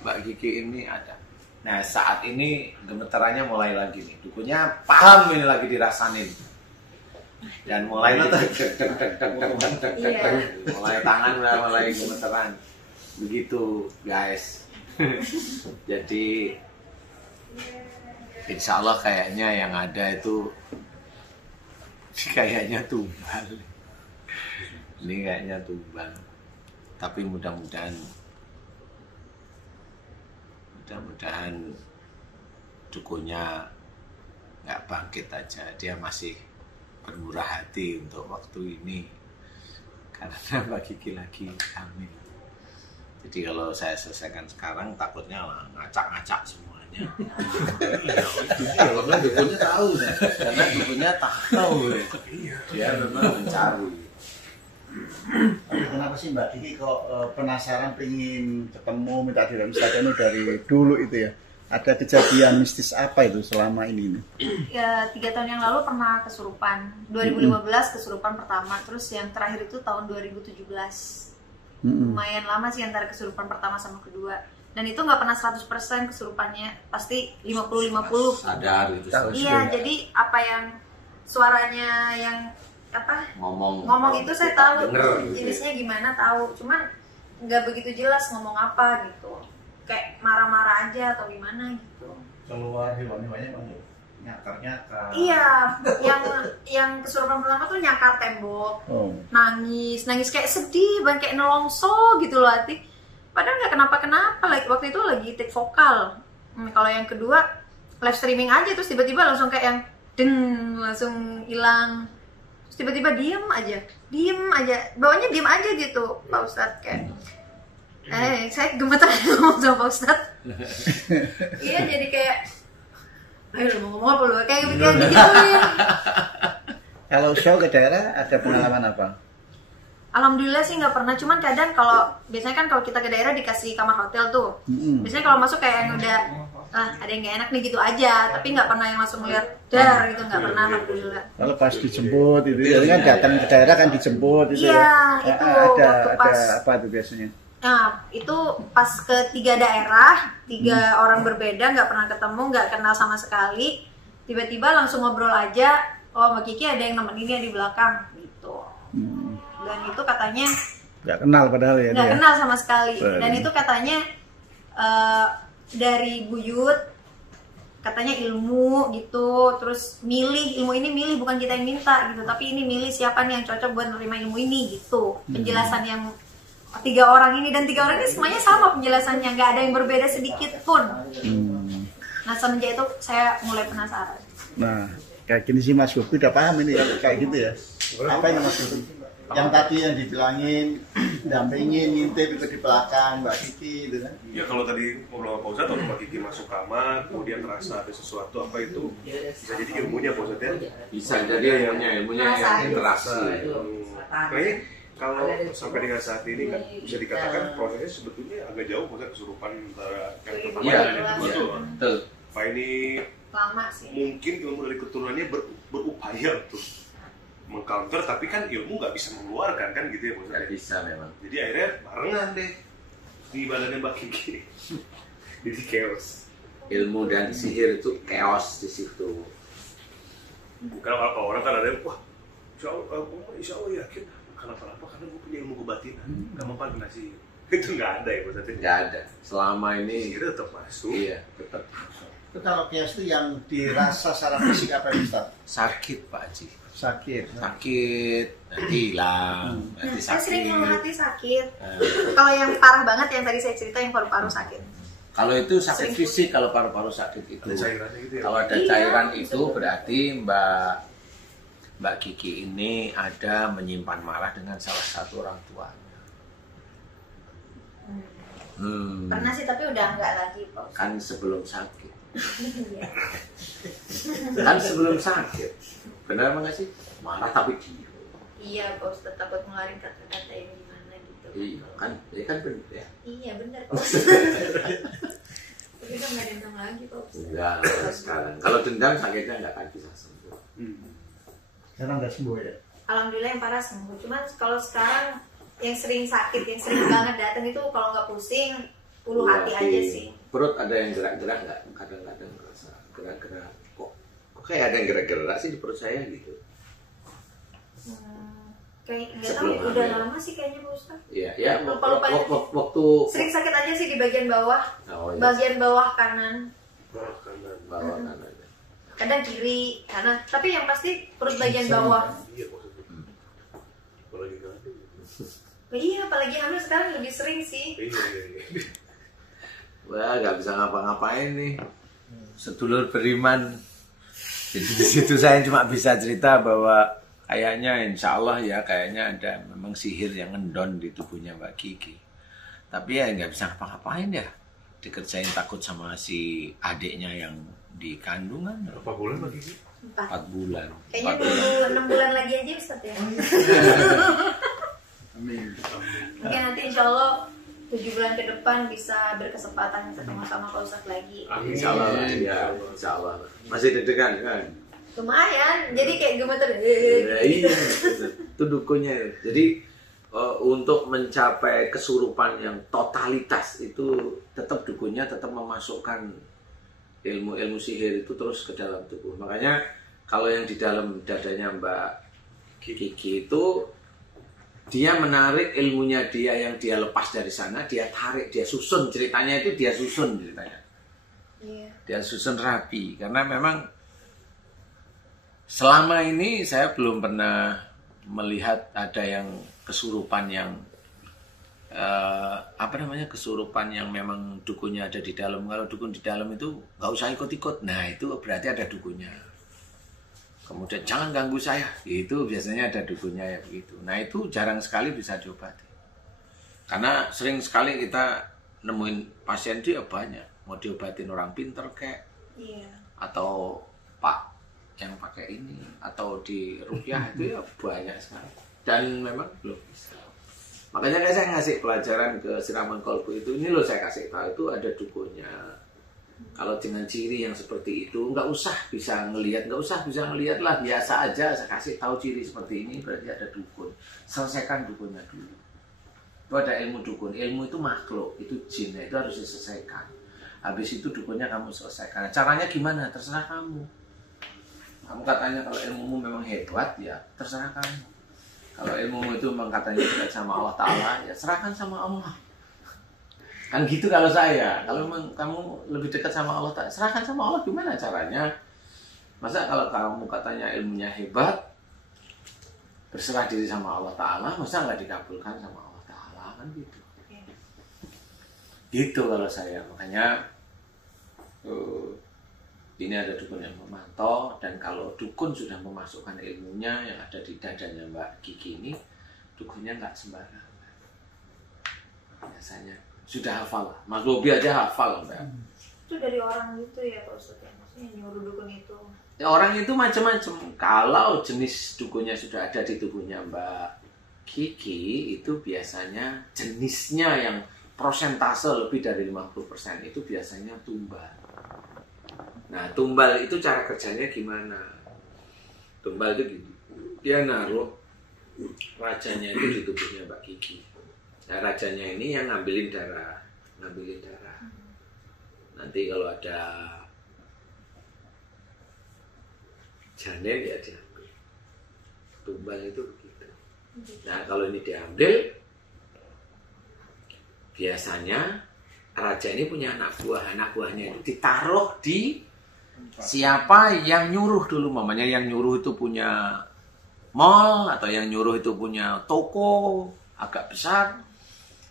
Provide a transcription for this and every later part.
Mbak Kiki ini ada. Nah saat ini gemeterannya mulai lagi nih. Dukunya paham ini lagi dirasanin. Dan mulai mulai tangan mulai gemeteran. Begitu guys. Jadi insya Allah kayaknya yang ada itu kayaknya tumbal. Ini kayaknya tumbal. Tapi mudah-mudahan dukunya nggak bangkit aja. Dia masih bermurah hati untuk waktu ini karena Mbak Kiki lagi hamil. Jadi kalau saya selesaikan sekarang takutnya ngacak-ngacak semuanya. Karena dukunya tahu ya. Karena dukunya tahu ya. Dia memang mencari. Kenapa sih Mbak Kiki kok penasaran pengen ketemu minta diremstakan dari dulu itu ya? Ada kejadian mistis apa itu selama ini? Ya 3 tahun yang lalu pernah kesurupan. 2015 kesurupan pertama, terus yang terakhir itu tahun 2017. Lumayan lama sih antara kesurupan pertama sama kedua. Dan itu nggak pernah 100% kesurupannya, pasti 50-50. Sadar gitu. Iya, jadi apa yang suaranya yang ngomong itu saya tahu jenisnya gimana tahu, cuman nggak begitu jelas ngomong apa gitu, kayak marah-marah aja atau gimana gitu. Keluar hewan-hewannya nyakar-nyakar. Iya, yang kesurupan pertama tuh nyakar tembok, nangis kayak sedih, kayak nelongso gitu loh hati. Padahal nggak kenapa-kenapa, waktu itu lagi take vokal. Kalau yang kedua live streaming aja, terus tiba-tiba langsung kayak yang langsung hilang. Tiba-tiba diem aja, bawahnya diem aja gitu Pak Ustadz kayak saya gemeteran ngomong sama Pak Ustadz. Iya jadi kayak ayo lu mau ngomong apa lu kayak gitu. Kalau show ke daerah ada pengalaman apa? Alhamdulillah sih nggak pernah, cuman kadang biasanya kan kalau kita ke daerah dikasih kamar hotel tuh, biasanya kalau masuk kayak yang udah ada yang nggak enak nih gitu aja, tapi nggak pernah yang langsung lihat dar gitu, nggak pernah alhamdulillah. Kalau pas dijemput itu kan datang ke daerah kan dijemput itu itu ada apa tuh biasanya? Nah itu pas ke 3 daerah, 3 orang berbeda, nggak pernah ketemu, nggak kenal sama sekali, tiba-tiba langsung ngobrol aja, oh Mbak Kiki ada yang nemeninnya di belakang gitu. Dan itu katanya nggak kenal padahal ya, nggak kenal sama sekali. Dan itu katanya dari buyut, katanya ilmu gitu, terus ilmu ini milih, bukan kita yang minta gitu, tapi ini milih siapa nih yang cocok buat menerima ilmu ini gitu. Penjelasan yang 3 orang ini, dan 3 orang ini semuanya sama penjelasannya, nggak ada yang berbeda sedikit pun. Nah semenjak itu saya mulai penasaran. Nah kayak gini sih Mas Bobi udah paham ini ya, kayak gitu ya. Apa yang Mas Bobi? Yang tadi yang dibilangin dampingin, ngintip itu di belakang Mbak Kiki gitu kan? Ya kalau tadi ngobrol sama Pak Ustadz, waktu Mbak Kiki masuk kamar, kemudian terasa ada sesuatu apa itu, bisa jadi ilmunya Pak Ustadz ya? Bisa jadi ilmunya yang interaksi. Kayaknya kalau sampai dengan saat ini kan bisa dikatakan prosesnya sebetulnya agak jauh Pak Ustadz, kesurupan antara yang pertama dan yang kedua. Betul. Pak ini lama sih. Mungkin ilmu dari keturunannya berupaya untuk mengcounter, tapi kan ilmu nggak bisa mengeluarkan kan gitu ya Pak Ustadz? Nggak bisa memang. Jadi akhirnya barengan deh di badannya Mbak Kiki. Jadi chaos. Ilmu dan sihir itu chaos di situ. Bukan apa orang kan ada yang wah insya Allah yakin kenapa karena gue punya ilmu kebatinan, nggak mempan kena sihir. Itu nggak ada ya Pak Ustadz? Nggak ada. Selama ini sihir tetap masuk. Iya tetap masuk. Itu kalau chaos itu yang dirasa secara fisik apa ya Ustaz? Sakit Pak Haji. Sakit, nanti hilang, nanti sakit. Saya sering ngeluh hati sakit. Kalau yang parah banget yang tadi saya cerita yang paru-paru sakit. Kalau itu sakit fisik, kalau paru-paru sakit itu. Ada cairannya gitu ya? Kalau ada cairan itu berarti Mbak Kiki ini ada menyimpan marah dengan salah satu orang tuanya. Pernah sih tapi udah enggak lagi Pak. Kan sebelum sakit. Kan sebelum sakit. Benar emang gak sih? Marah tapi diem. Iya, Pak Ustadz takut ngeluarin kata-kata yang gimana gitu. Iya, kan benar ya. Iya, benar Pak Ustadz. Tapi udah nggak dendam lagi Pak Ustadz. Enggak, sekarang. Kalau dendam sakitnya nggak akan bisa sembuh. Sekarang udah sembuh ya? Alhamdulillah yang parah sembuh. Cuman kalau sekarang yang sering sakit, yang sering banget datang itu kalau nggak pusing ulu hati aja sih. Perut ada yang gerak-gerak nggak? Kadang-kadang merasa gerak-gerak, kok kayak ada yang gerak-gerak sih di perut saya gitu. Kayak nggak tahu, udah lama sih kayaknya Pak Ustadz. Iya, ya. Waktu sering sakit aja sih di bagian bawah, iya. Bagian bawah kanan. Bawah kanan. Kadang kiri, kanan. Tapi yang pasti perut bagian bawah. Iya maksudnya. Apalagi kan. Iya, apalagi hamil sekarang lebih sering sih. Iya. Wah, nggak bisa ngapa-ngapain nih. Sedulur beriman. Jadi di situ saya cuma bisa cerita bahwa kayaknya insya Allah ya kayaknya ada memang sihir yang ngendon di tubuhnya Mbak Kiki. Tapi ya nggak bisa ngapa-ngapain ya. Dikerjain takut sama si adiknya yang di kandungan. Berapa bulan Mbak Kiki? 4 bulan. Kayaknya nunggu 6 bulan lagi aja Ustadz ya. Amin. Mungkin nanti insya Allah 7 bulan ke depan bisa berkesempatan ketemu sama Pak Ustadz lagi. Insya Allah lah, ya, insya Allah. Masih deg-degan kan? Lumayan, jadi kayak gemeter. Iya, itu dukunnya. Jadi untuk mencapai kesurupan yang totalitas itu tetap dukunnya tetap memasukkan ilmu sihir itu terus ke dalam tubuh. Makanya kalau yang di dalam dadanya Mbak Kiki itu dia menarik ilmunya dia yang dia lepas dari sana, dia tarik, dia susun ceritanya itu dia susun ceritanya. Iya. Dia susun rapi karena memang selama ini saya belum pernah melihat ada yang kesurupan yang kesurupan yang memang dukunnya ada di dalam. Kalau dukun di dalam itu nggak usah ikut-ikut. Nah itu berarti ada dukunnya. Kemudian jangan ganggu saya. Itu biasanya ada dukunnya ya begitu. Nah itu jarang sekali bisa diobati. Karena sering sekali kita nemuin pasien dia banyak. Mau diobatin orang pinter kayak, atau Pak yang pakai ini, atau di rukyah itu ya banyak sekali. Dan memang belum bisa. Makanya saya ngasih pelajaran ke siraman kolbu itu, ini loh saya kasih tahu itu ada dukunnya. Kalau dengan ciri yang seperti itu, nggak usah bisa ngelihat, lah, biasa aja. Saya kasih tahu ciri seperti ini, berarti ada dukun. Selesaikan dukunnya dulu. Itu ada ilmu dukun. Ilmu itu makhluk, itu jin, itu harus diselesaikan. Habis itu dukunnya kamu selesaikan. Caranya gimana? Terserah kamu. Kamu katanya kalau ilmumu memang hebat, ya terserah kamu. Kalau ilmumu itu memang katanya dekat sama Allah Ta'ala, ya serahkan sama Allah. Kan gitu kalau saya. Kalau memang kamu lebih dekat sama Allah Ta'ala, serahkan sama Allah. Gimana caranya? Masa kalau kamu katanya ilmunya hebat, berserah diri sama Allah Ta'ala, masa nggak dikabulkan sama Allah Ta'ala? Kan gitu. Gitu kalau saya. Makanya ini ada dukun yang memantau, dan kalau dukun sudah memasukkan ilmunya yang ada di dadanya Mbak Kiki ini, dukunnya nggak sembarangan. Biasanya sudah hafal, Mas Bobi aja hafal Mbak. Itu dari orang itu ya Pak Ustadz, maksudnya nyuruh dukun itu. Ya, orang itu macam-macam. Kalau jenis dukunnya sudah ada di tubuhnya Mbak Kiki, itu biasanya jenisnya yang prosentase lebih dari 50% itu biasanya tumbal. Nah, tumbal itu cara kerjanya gimana? Tumbal itu gitu. Dia naruh rajanya itu di tubuhnya Mbak Kiki. Nah, rajanya ini yang ngambilin darah. Nanti kalau ada janin ya diambil. Tumbal itu begitu. Nah, kalau ini diambil, biasanya raja ini punya anak buah. Anak buahnya itu ditaruh di siapa yang nyuruh dulu. Mamanya yang nyuruh itu punya mall, atau yang nyuruh itu punya toko agak besar.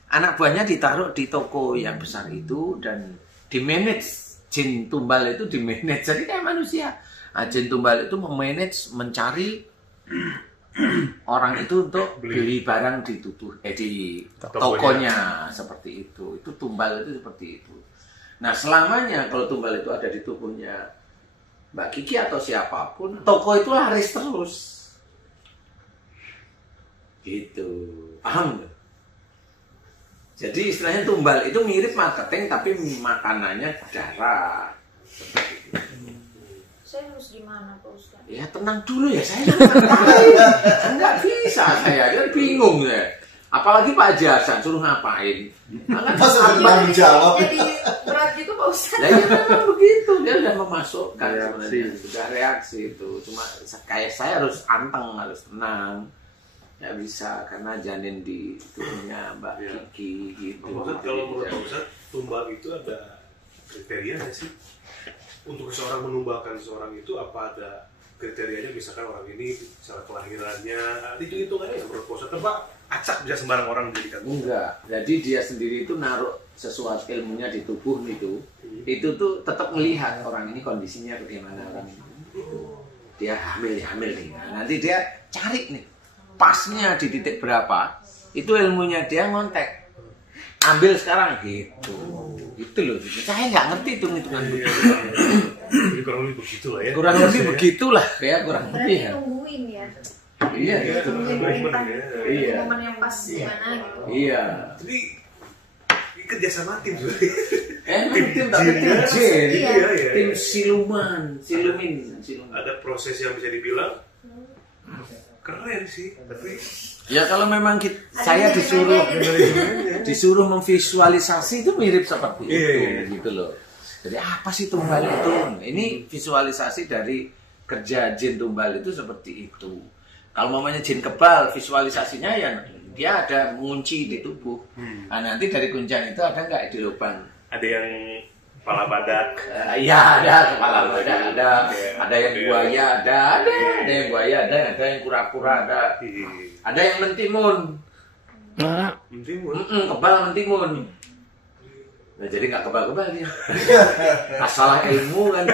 Anak buahnya ditaruh di toko yang besar itu dan dimanage. Jin tumbal itu dimanage. Jadi kayak manusia. Nah, jin tumbal itu memanage, mencari orang itu untuk beli barang di tokonya seperti itu. Itu tumbal itu seperti itu. Nah, selamanya kalau tumbal itu ada di tubuhnya Mbak Kiki atau siapapun, toko itu laris terus. Gitu. Paham nggak? Jadi istilahnya tumbal itu mirip marketing, tapi makanannya darah. Saya harus gimana Pak Ustadz? Ya tenang dulu ya, saya nggak bisa, saya kan bingung ya. Apalagi Pak Haji Hasan suruh ngapain? Masa bertanggung jawab. Jadi berat gitu Pak Ustadz. Nah, ya begitu, dia udah memasukkan sebenarnya, sudah reaksi itu. Cuma kayak saya harus anteng, harus tenang. Ya bisa, karena janin di tubuhnya Mbak Kiki gitu. Kalau menurut Pak Ustadz, tumbal itu ada kriteria nggak sih? Untuk seseorang menumbalkan seseorang itu apa ada kriterianya? Misalkan orang ini secara kelahirannya, itu hitungannya menurut Pak Ustadz, Pak acak bisa sembarang orang menjadikan? Enggak, jadi dia sendiri itu naruh sesuatu ilmunya di tubuh itu tuh tetap melihat orang ini kondisinya bagaimana, orang ini. Dia hamil nih. Nah, nanti dia cari nih pasnya di titik berapa, itu ilmunya dia ngontek. Ambil sekarang gitu. Itu loh. Saya nggak ngerti hitungan begitu. Jadi kurang lebih begitu lah ya. Kurang lebih begitulah ya, kurang lebih ya. Tungguin ya. Iya, gitu. Iya. Momen yang pas gimana gitu. Iya. Jadi kerjasama tim tuh. Tim tapi tim jin. Iya. Tim silumin. Ada proses yang bisa dibilang keren sih, tapi ya kalau memang saya disuruh memvisualisasi itu mirip seperti itu gitu loh. Jadi apa sih tumbal itu? Ini visualisasi dari kerja jin tumbal itu seperti itu. Kalau mamanya jin kebal, visualisasinya ya dia ada mengunci di tubuh. Nah, nanti dari kuncian itu ada nggak di lubang? ada yang kepala badak. Iya, ada kepala badak, ada yang buaya, ada yang buaya, ada yang kura-kura, ada yang mentimun. Mentimun? Kebal mentimun. Nah, jadi nggak kebal-kebal dia. Masalah ilmu kan.